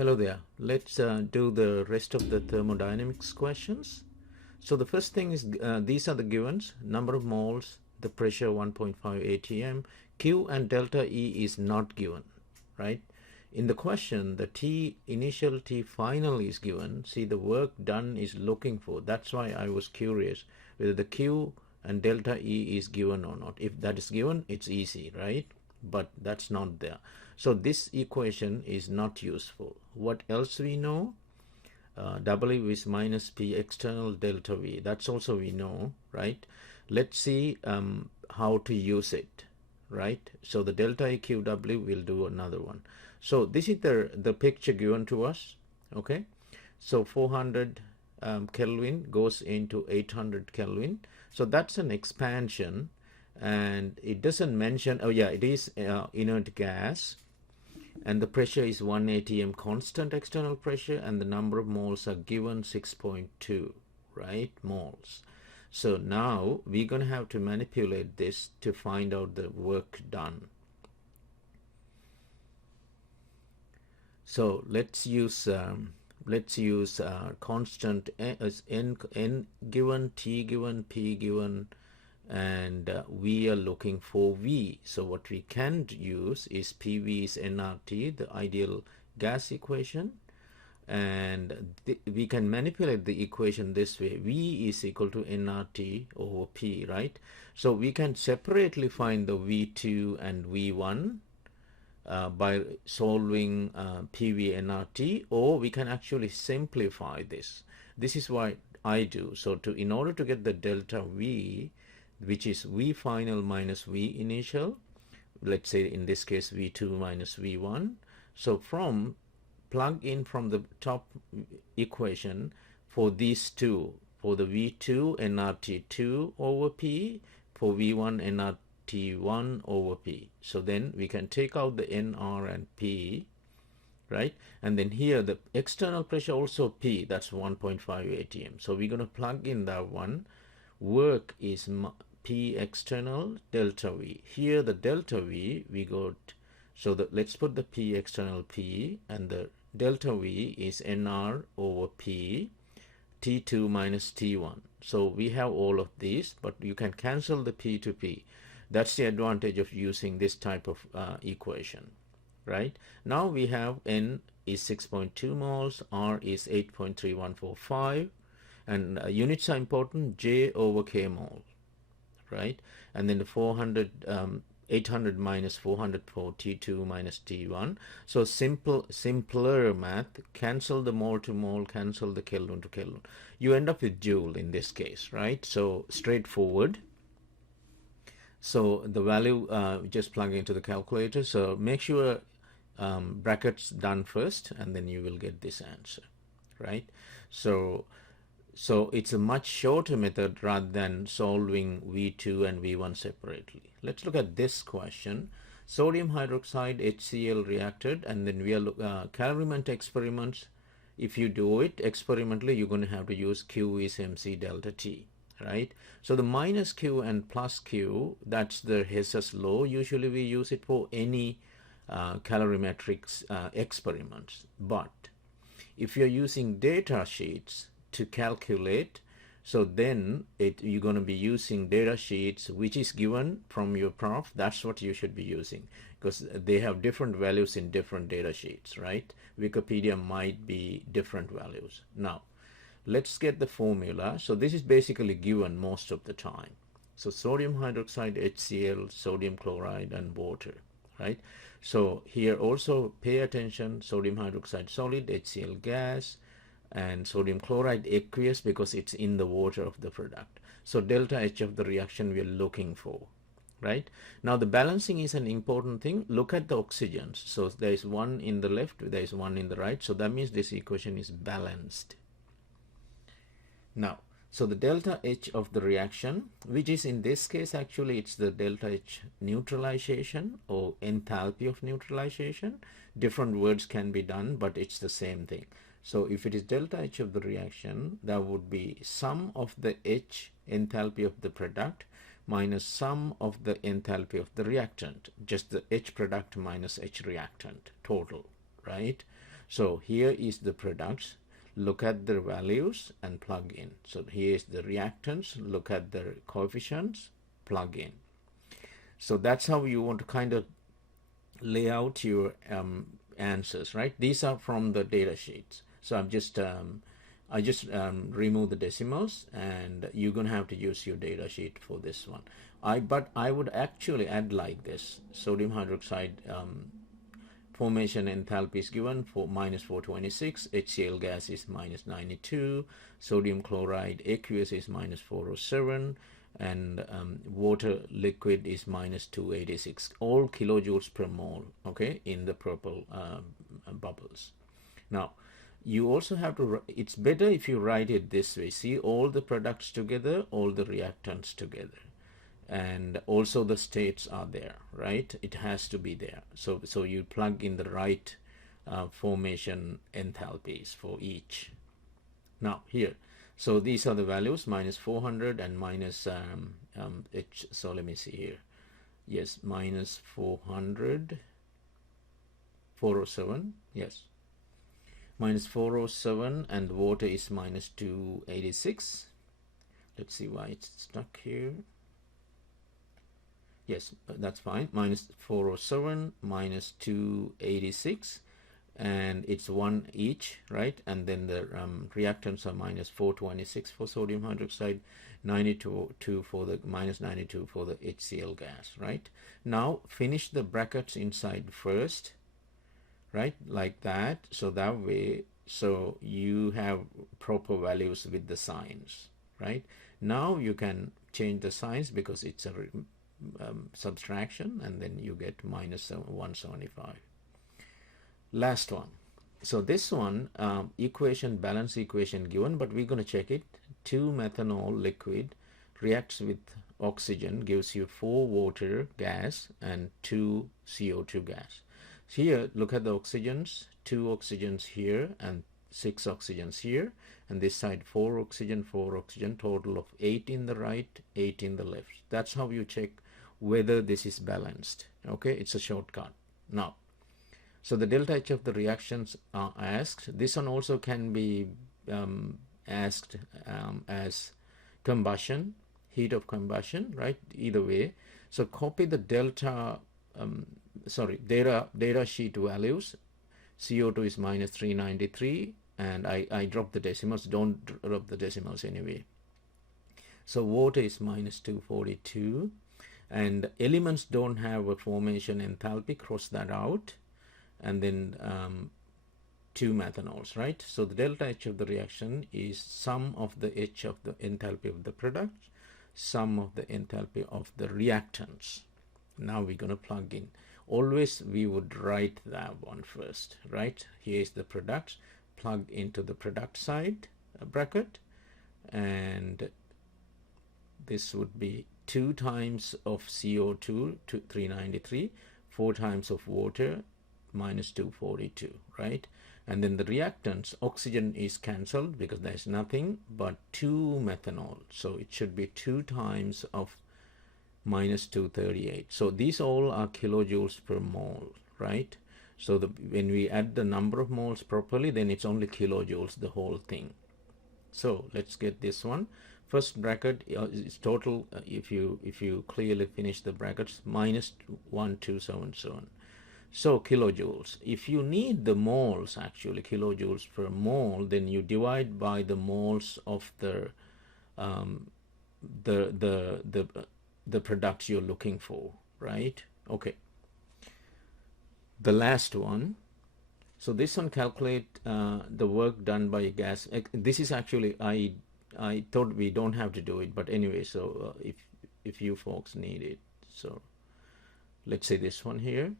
Hello there. Let's do the rest of the thermodynamics questions. So the first thing is these are the givens: number of moles, the pressure 1.5 atm, Q and delta E is not given, right? In the question, the T initial, T final is given. See, the work done is looking for. That's why I was curious whether the Q and delta E is given or not. If that is given, it's easy, right? But that's not there. So this equation is not useful. What else we know? W is minus P external delta V. That's also we know, right? Let's see how to use it, right? So the delta EQW will do another one. So this is the picture given to us, okay? So 400 Kelvin goes into 800 Kelvin. So that's an expansion, and it doesn't mention, oh yeah, it is inert gas, and the pressure is 1 atm constant external pressure, and the number of moles are given 6.2, right, moles. So now we're going to have to manipulate this to find out the work done. So let's use constant as n given, T given, P given, and we are looking for V. So what we can use is PV is nRT, the ideal gas equation, and we can manipulate the equation this way: V is equal to nRT over P, right? So we can separately find the V2 and V1 by solving PV nRT, or we can actually simplify this. This is what I do. So in order to get the delta V, which is V final minus V initial, let's say in this case V2 minus V1. So plug in from the top equation for these two, for the V2 nRT2 over P, for V1 nRT1 over P. So then we can take out the nR and P, right? And then here the external pressure also P, that's 1.5 atm. So we're going to plug in that one. Work is P external delta V. Here the delta V we got, so let's put the P external P, and the delta V is nR over P, T2 minus T1. So we have all of these, but you can cancel the P to P. That's the advantage of using this type of equation, right? Now we have N is 6.2 moles, R is 8.3145, and units are important, J over K mole, right? And then the 800 minus 404 T2 minus T1. So simpler math, cancel the mole to mole, cancel the Kelvin to Kelvin. You end up with joule in this case, right? So straightforward. So the value, just plug into the calculator. So make sure brackets done first, and then you will get this answer, right? So it's a much shorter method rather than solving V2 and V1 separately. Let's look at this question. Sodium hydroxide HCl reacted, and then we are calorimeter experiments. If you do it experimentally, you're going to have to use Q is MC delta T, right? So the minus Q and plus Q, that's the Hess's law. Usually we use it for any calorimetric experiments. But if you're using data sheets to calculate, so then you're going to be using data sheets which is given from your prof. That's what you should be using, because they have different values in different data sheets, right? Wikipedia might be different values. Now let's get the formula. So this is basically given most of the time. So sodium hydroxide HCl, sodium chloride, and water, right? So here also pay attention: sodium hydroxide solid, HCl gas, and sodium chloride aqueous because it's in the water of the product. So delta H of the reaction we are looking for, right? Now the balancing is an important thing. Look at the oxygens. So there is one in the left, there is one in the right. So that means this equation is balanced. Now, so the delta H of the reaction, which is in this case actually it's the delta H neutralization or enthalpy of neutralization. Different words can be done, but it's the same thing. So if it is delta H of the reaction, that would be sum of the H enthalpy of the product minus sum of the enthalpy of the reactant, just the H product minus H reactant total, right? So here is the products. Look at the values and plug in. So here is the reactants. Look at the coefficients, plug in. So that's how you want to kind of lay out your answers, right? These are from the data sheets. So I just remove the decimals, and you're gonna have to use your data sheet for this one. But I would actually add like this: sodium hydroxide formation enthalpy is given for minus 426, HCl gas is minus 92, sodium chloride aqueous is minus 407, and water liquid is minus 286, all kilojoules per mole, okay, in the purple bubbles. Now, you also have to, it's better if you write it this way: see all the products together, all the reactants together, and also the states are there, right? It has to be there. So you plug in the right formation enthalpies for each. Now here, so these are the values: minus 400 and minus so let me see here. Yes, minus 400, 407, yes, minus 407, and water is minus 286. Let's see why it's stuck here. Yes, that's fine. Minus 407, minus 286, and it's 1 each, right? And then the reactants are minus 426 for sodium hydroxide, 92 for the minus 92 for the HCl gas, right? Now finish the brackets inside first, right? Like that. So that way, so you have proper values with the signs, right? Now you can change the signs because it's a subtraction, and then you get minus 175. Last one. So this one, equation, balance equation given, but we're going to check it. 2 methanol liquid reacts with oxygen, gives you 4 water gas and 2 CO2 gas. Here, look at the oxygens: 2 oxygens here and 6 oxygens here, and this side 4 oxygen, total of 8 in the right, 8 in the left. That's how you check whether this is balanced. Okay, it's a shortcut. Now, so the delta H of the reactions are asked. This one also can be asked as combustion, heat of combustion, right? Either way. So copy the delta, data sheet values. CO2 is minus 393, and I dropped the decimals. Don't drop the decimals anyway. So water is minus 242, and elements don't have a formation enthalpy. Cross that out, and then 2 methanols, right? So the delta H of the reaction is sum of the H of the enthalpy of the product, sum of the enthalpy of the reactants. Now we're going to plug in. Always we would write that one first, right? Here is the product, plug into the product side bracket, and this would be 2 times of CO2 to 393, 4 times of water, minus 242, right? And then the reactants, oxygen is cancelled because there's nothing but 2 methanol. So it should be 2 times of minus 238. So these all are kilojoules per mole, right? So when we add the number of moles properly, then it's only kilojoules, the whole thing. So let's get this one. First bracket is total, if you clearly finish the brackets, minus 1277. So kilojoules. If you need the moles, actually kilojoules per mole, then you divide by the moles of the products you're looking for, right? Okay. The last one. So this one, calculate the work done by gas. This is actually, I thought we don't have to do it, but anyway, so if you folks need it. So let's say this one here.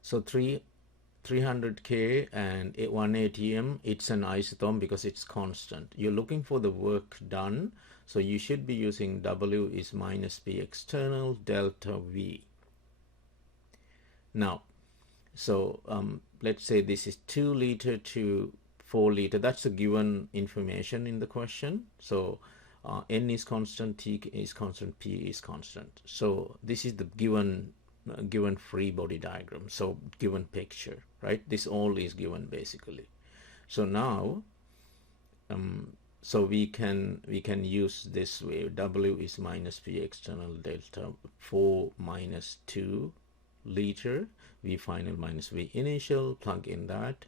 So 300 K and 1 atm, it's an isotherm because it's constant. You're looking for the work done, so you should be using W is minus P external delta V. Now, so let's say this is 2 liter to 4 liter. That's the given information in the question. So N is constant, T is constant, P is constant. So this is the given given free body diagram, so given picture, right? This all is given basically. So now so we can use this way. W is minus P external delta 4 minus 2 liter, V final minus V initial, plug in that,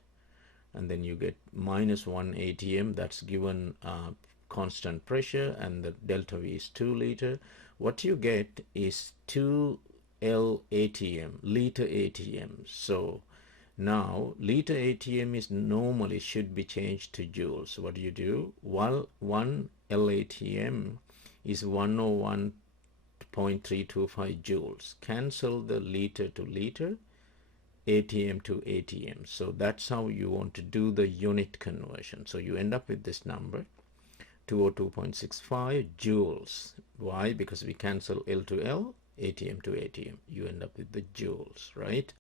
and then you get minus 1 atm. That's given constant pressure, and the delta V is 2 liter. What you get is 2 L atm, liter atm. So now liter atm is normally should be changed to joules. What do you do? While 1 L atm is 101.325 joules. Cancel the liter to liter, atm to atm. So that's how you want to do the unit conversion. So you end up with this number, 202.65 joules. Why? Because we cancel L to L, atm to atm. You end up with the joules, right?